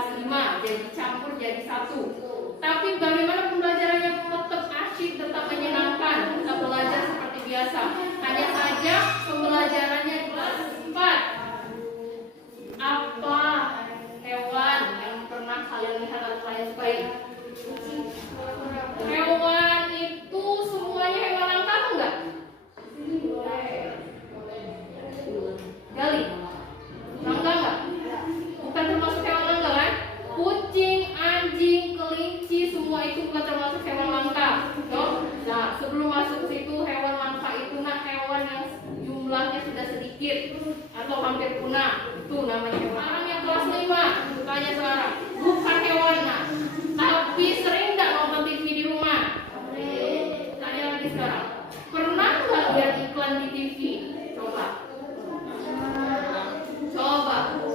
kelas 5 jadi campur jadi satu. Tapi bagaimana pembelajarannya tetap asyik, tetap menyenangkan, tetap belajar seperti biasa. Hanya saja pembelajarannya di kelas 4. Apa hewan yang pernah kalian lihat atau kalian sukai? Hewan itu semuanya hewan langka atau enggak? Gali? Langka enggak? Bukan termasuk hewan langka kan? Kucing, anjing, kelinci, semua itu bukan termasuk hewan langka. Nah, sebelum masuk ke situ, hewan langka itu hewan yang jumlahnya sudah sedikit atau hampir punah. Itu namanya hewan. Sekarang yang kelas 5, tanya sekarang. Bukan hewan, tapi sering nggak nonton TV di rumah? Tanya lagi sekarang. Pernah nggak lihat iklan di TV? Coba.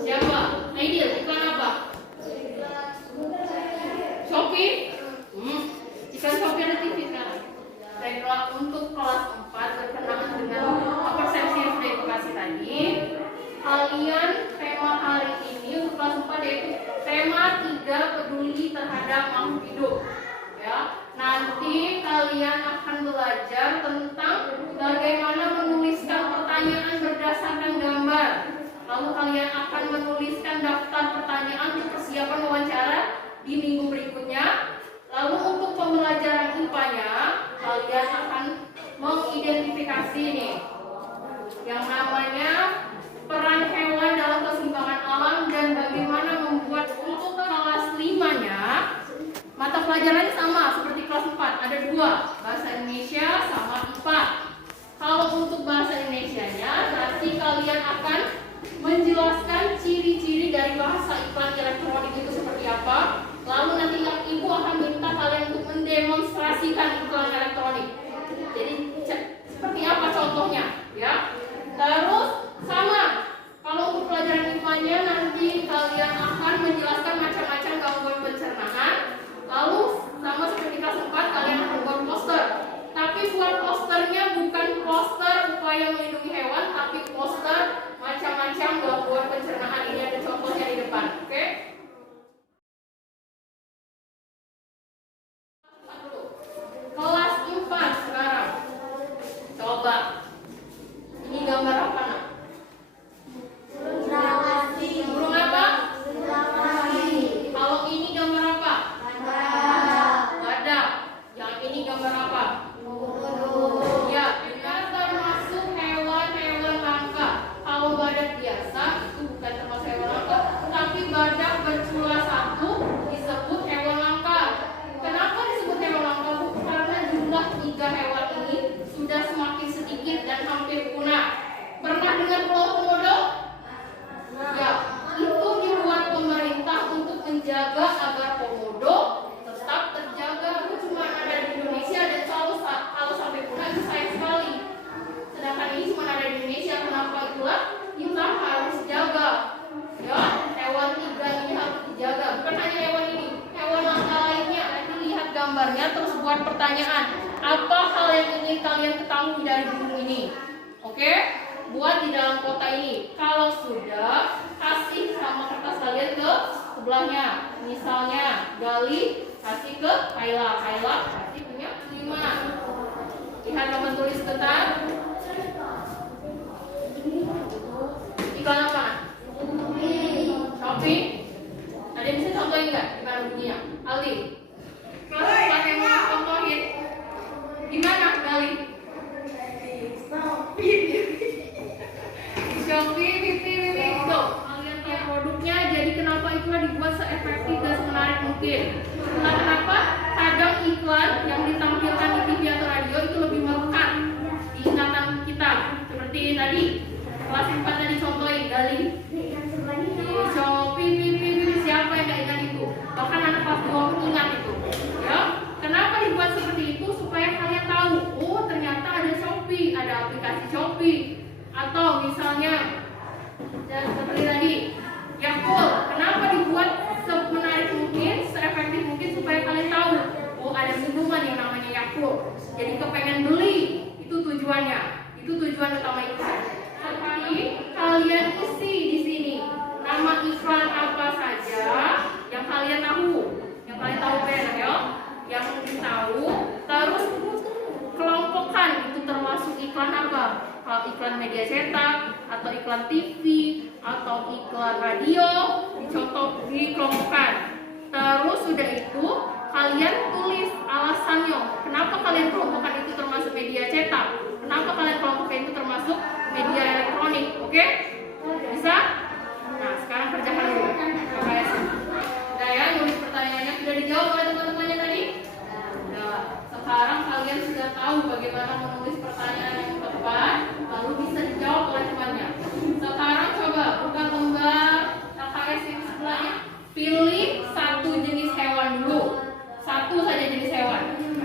Siapa? Aidil, iklan apa? Shopee? Iklan Shopee ada TV sekarang. Baiklah, untuk kelas 4 berkenaan dengan persepsi yang sudah aku kasih tadi, kalian tema hari ini untuk kelas 4 yaitu tema 3 peduli terhadap makhluk hidup. Ya, nanti kalian akan belajar tentang bagaimana menuliskan pertanyaan berdasarkan gambar. Lalu kalian akan menuliskan daftar pertanyaan untuk persiapan wawancara di minggu berikutnya. Lalu untuk pembelajaran IPA-nya, kalian akan mengidentifikasi nih yang namanya peran hewan dalam keseimbangan alam dan bagaimana membuat. Untuk kelas 5-nya, mata pelajarannya sama seperti kelas 4, ada 2, bahasa Indonesia sama IPA. Kalau untuk bahasa Indonesianya, nanti kalian akan menjelaskan ciri-ciri dari bahasa iklan elektronik itu seperti apa. Lalu nanti ibu akan minta kalian untuk mendemonstrasikan iklan elektronik. Jadi seperti apa contohnya, ya? Terus sama, kalau untuk pelajaran IPA-nya nanti kalian akan menjelaskan macam-macam gangguan pencernaan. Lalu sama seperti kelas 4, kalian akan buat poster. Tapi buat posternya bukan poster upaya melindungi hewan, tapi poster macam-macam gangguan pencernaan. Ini ada contohnya di depan, oke? Kelas 4 sekarang. Coba. Ini gambar apa, nak? Burung apa? Kalau ini gambar apa? Badak. Yang ini gambar apa? Ya, ini termasuk hewan-hewan langka. Kalau badak biasa itu bukan termasuk hewan langka, tapi badak bercula 1 disebut hewan langka. Kenapa disebut hewan langka, Bu? Karena jumlah 3 hewan ini sudah semakin sedikit dan hampir punah. Pernah dengar Pulau Komodo? Ya, itu dibuat pemerintah untuk menjaga agar komodo tetap terjaga. Itu cuma ada di Indonesia dan kalau sampai punah itu sayang sekali. Sedangkan ini cuma ada di Indonesia. Kenapa itulah kita harus jaga? Ya, hewan 3 ini harus dijaga. Bukan hanya hewan ini, hewan langka lainnya. Nanti lihat gambarnya terus buat pertanyaan. Apa hal yang ingin kalian ketahui dari burung ini? Oke? Buat di dalam kota ini. Kalau sudah, kasih sama kertas kalian ke sebelahnya. Misalnya Gali kasih ke Kaila, kasih punya 5. Lihat teman tulis sebentar. Iklan apa? Shopee. Ada yang bisa contohin nggak gimana bunyinya? Aldi. Kelas 4 yang mau contohin gimana Gali? Shopee, Pipi. Tuh, kalian lihat produknya. Jadi kenapa iklan dibuat seefektif dan semenarik mungkin? Kenapa? Kadang iklan yang ditampilkan di TV atau radio itu lebih melekat di ingatan kita. Seperti tadi kelas 4 tadi contohin Gali. Shopee, Pipi. Siapa yang nggak ingat itu? Bahkan anak kelas 2 pun ingat itu. Ya, kenapa dibuat seperti itu? Supaya kalian tahu, oh ternyata ada Shopee, ada aplikasi Shopee. Atau misalnya seperti tadi Yakult, kenapa dibuat semenarik mungkin, seefektif mungkin supaya kalian tahu, oh ada minuman yang namanya Yakult, jadi kepengen beli. Itu tujuannya, itu tujuan utama iklan. Tapi kalian isi di sini nama iklan apa saja, yang kalian tahu Ben, ya, yang tahu. Terus kelompokkan itu termasuk iklan apa? Kalau iklan media cetak atau iklan TV atau iklan radio, dicontoh, dikelompokkan. Terus sudah itu kalian tulis alasannya. Kenapa kalian kelompokkan itu termasuk media cetak? Kenapa kalian kelompokkan itu termasuk media elektronik? Oke? Bisa? Nah, sekarang kerjakan dulu. KKS. Udah ya, nulis pertanyaannya sudah dijawab oleh teman-temannya tadi? Nah, sekarang kalian sudah tahu bagaimana menulis pertanyaan yang tepat, lalu bisa dijawab oleh temannya. Sekarang coba buka lembar KKS yang sebelahnya. Pilih satu jenis hewan dulu. Satu saja jenis hewan.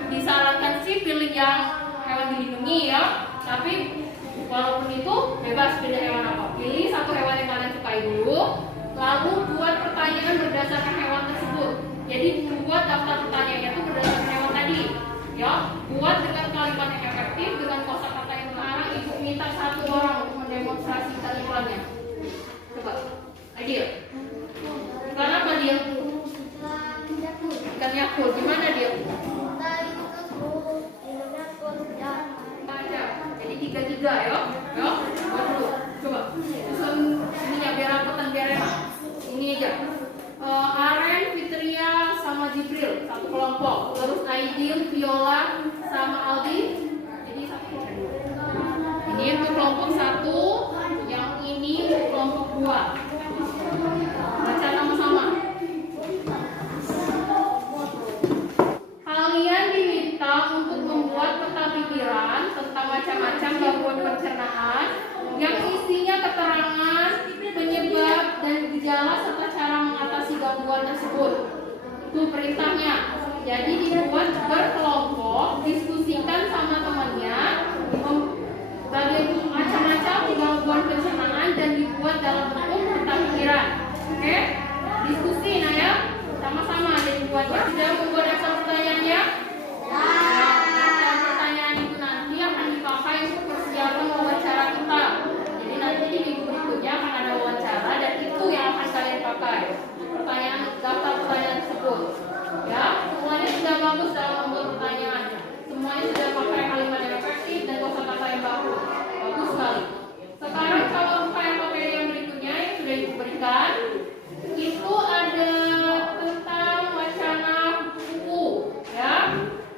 Disarankan sih pilih yang hewan dilindungi ya. Tapi walaupun itu bebas pilih hewan apa. Pilih satu hewan yang kalian sukai dulu. Lalu buat pertanyaan berdasarkan hewan tersebut. Jadi buat daftar pertanyaannya itu berdasarkan hewan tadi. Ya, buat dengan kalimat yang efektif, dengan kosakata yang mengarang. Ibu minta satu orang untuk mendemonstrasikan iklannya. Coba, Adil. Iklan apa dia? Ikan Yakult. Gimana dia? Baca. Jadi 3-3 ya. Ya, buat dulu. Coba. Susun ininya biar rapitan biar enak. Ini aja. Aren, Fitria, sama Jibril satu kelompok. Terus Aidil, Viola, sama Aldi. Jadi satu kelompok. Ini untuk kelompok 1. Yang ini kelompok 2. Baca sama-sama. Kalian diminta untuk membuat peta pikiran tentang macam-macam gangguan pencernaan yang isinya keterangan, penyebab, dan gejala serta cara mengatasi gangguan tersebut. Itu perintahnya. Jadi dibuat berkelompok, diskusikan sama temannya, bagaimana macam-macam gangguan pencernaan dan dibuat dalam bentuk peta pikiran. Oke? Diskusi nah ya. Sama-sama ada dibuatnya. Sudah membuat daftar pertanyaannya? Nah, daftar pertanyaan itu nanti akan dipakai untuk persiapan wawancara kita. Jadi nanti di minggu berikutnya akan ada wawancara dan itu yang akan kalian pakai. Pertanyaan, daftar pertanyaan tersebut. Ya, semuanya sudah bagus dalam membuat pertanyaan. Semuanya sudah pakai kalimat yang efektif dan kosakata yang bagus. Bagus sekali. Sekarang kalau buka yang materi yang berikutnya yang sudah diberikan, itu ada tentang wacana buku. Ya,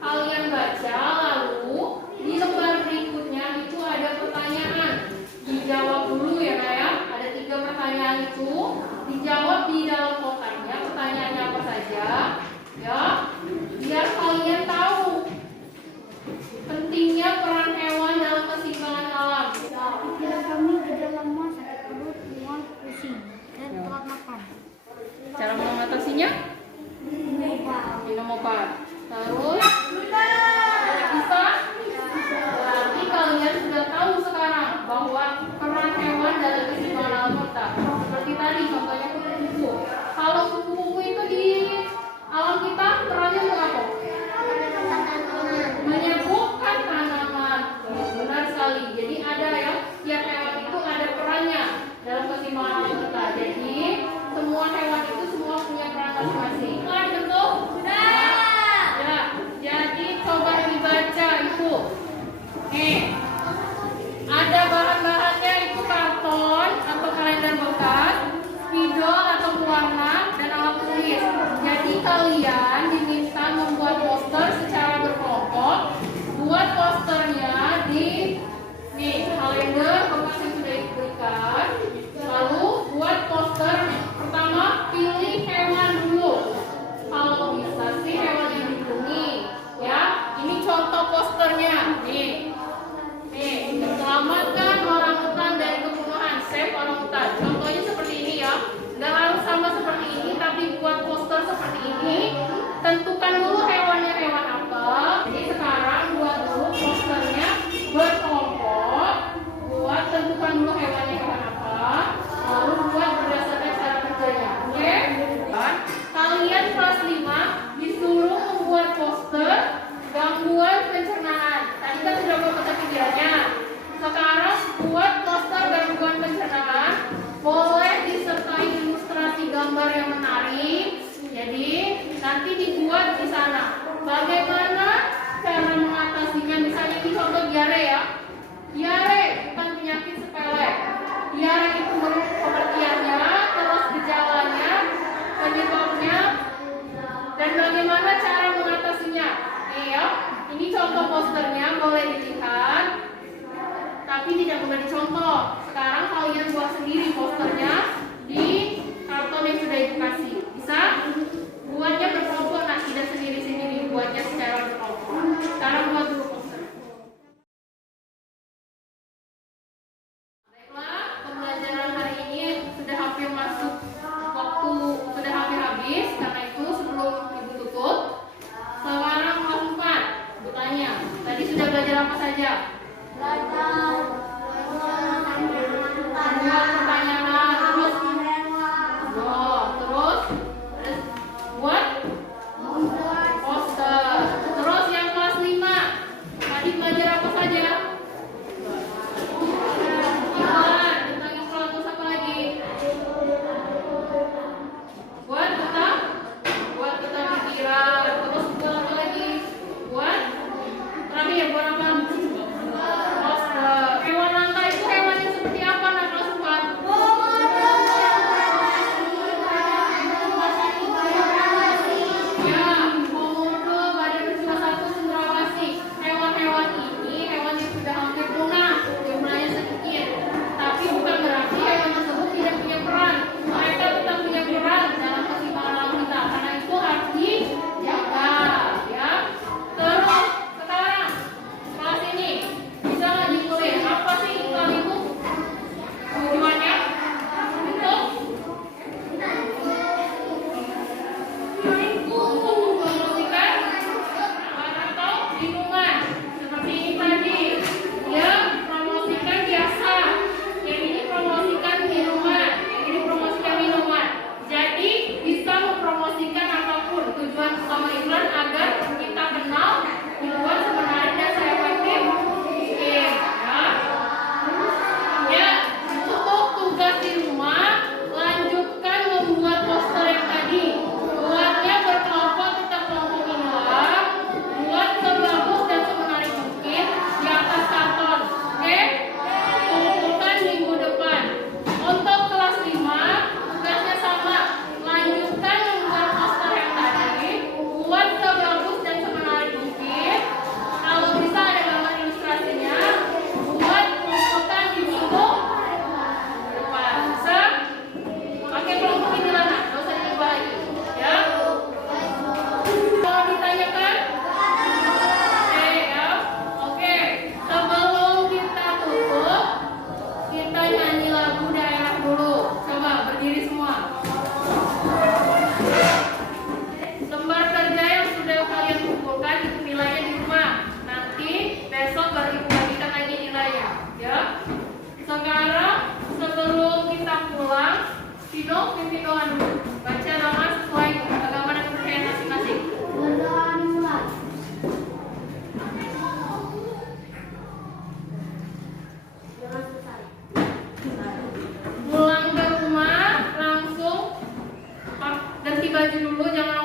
kalian baca lalu di lembar berikutnya itu ada pertanyaan. Dijawab dulu ya, Nak ya. Ada 3 pertanyaan itu. Dijawab di dalam kotaknya. Pertanyaannya apa saja? Ya, biar kalian tahu pentingnya peran hewan dalam keseimbangan alam. Pikiran kami gejala lemah, sakit perut, mual, pusing, dan telat makan. Cara mengatasinya? Minum obat. Terus bisa? Berarti kalian sudah tahu sekarang bahwa peran hewan dalam keseimbangan alam kita. Seperti tadi contohnya kupu-kupu. Kalau kupu-kupu itu di alam kita perannya untuk apa? Menyembuhkan tanaman. Benar sekali. Jadi ada ya, tiap hewan itu ada perannya dalam keseimbangan alam kita. Jadi semua hewan itu semua punya peran masing-masing. Kan betul? Sudah. Ya. Jadi coba dibaca itu. Nih. Ada bahan-bahannya itu karton atau kalender bekas, spidol atau pewarna dan alat tulis. Jadi kalian diminta membuat poster secara berkelompok. Buat posternya di kalender bekas yang sudah diberikan. Lalu buat poster pertama pilih hewan dulu. Kalau bisa sih hewan yang dilindungi. Ya, ini contoh posternya. Nih, selamatkan orangutan dari kepunuhan. Save orangutan. Contohnya seperti ini ya. Nggak harus sama seperti ini, tapi buat poster seperti ini sudah ibu kasih. Bisa? Buatnya berkelompok, nah tidak sendiri-sendiri, buatnya secara berkelompok. Sekarang buat dulu poster. Baiklah, pembelajaran hari ini sudah hampir masuk waktu, sudah hampir habis. Karena itu sebelum ibu tutup, sekarang kelas 4. Ibu tanya, tadi sudah belajar apa saja? Buat pertanyaan, terus buat poster. Terus yang kelas 5 tadi belajar apa saja? Iklan, tentang iklan. Terus apa lagi? Buat peta pikiran. Terus buat apa lagi? Buat terakhir buat apa? Poster. Hewan langka itu hewan yang seperti apa? Nah, kelas 4. Ya, komodo, badan bersifat satu, cendrawasih. Hewan-hewan ini hewan yang sudah hampir punah, jumlahnya sedikit. Tapi bukan berarti hewan tersebut tidak punya peran. Mereka tetap punya peran dalam keseimbangan alam kita. Karena itu harus dijaga, ya. Terus sekarang kelas ini bisa nggak dimulai? Apa sih iklan itu? Tujuannya untuk mempromosikan barang atau minuman seperti ini tadi. Dia promosikan jasa, yang ini promosikan minuman, yang ini promosikan minuman. Jadi bisa mempromosikan apapun. Tujuan utama iklan agar kita kenal, dibuat semenarik dan seefektif mungkin. Ya, untuk tugas di rumah, lanjutkan membuat poster yang tadi. Buatnya berkelompok, tetap kelompok inilah. Buat sebagus dan semenarik mungkin di atas karton. Oke? Kumpulkan minggu depan. Untuk kelas 5, tugasnya sama. Lanjutkan membuat poster yang tadi. Buat sebagus dan semenarik mungkin. Kalau bisa ada gambar ilustrasinya. Buat kumpulkan di minggu depan. Bisa? Pakai kelompok ini lah, nak. Nggak usah diubah lagi. Ya? Mau ditanyakan? Oke, ya. Oke. Sebelum kita tutup, kita nyanyi lagu daerah dulu. Coba berdiri semua. Lembar kerja yang sudah kalian kumpulkan itu nilainya di rumah. Nanti besok baru ibu bagikan lagi nilainya. Ya. Sekarang sebelum kita pulang, Vino pimpin doa dulu. Baca doa sesuai agama dan kepercayaan masing-masing. Pulang ke rumah langsung ganti baju dulu, jangan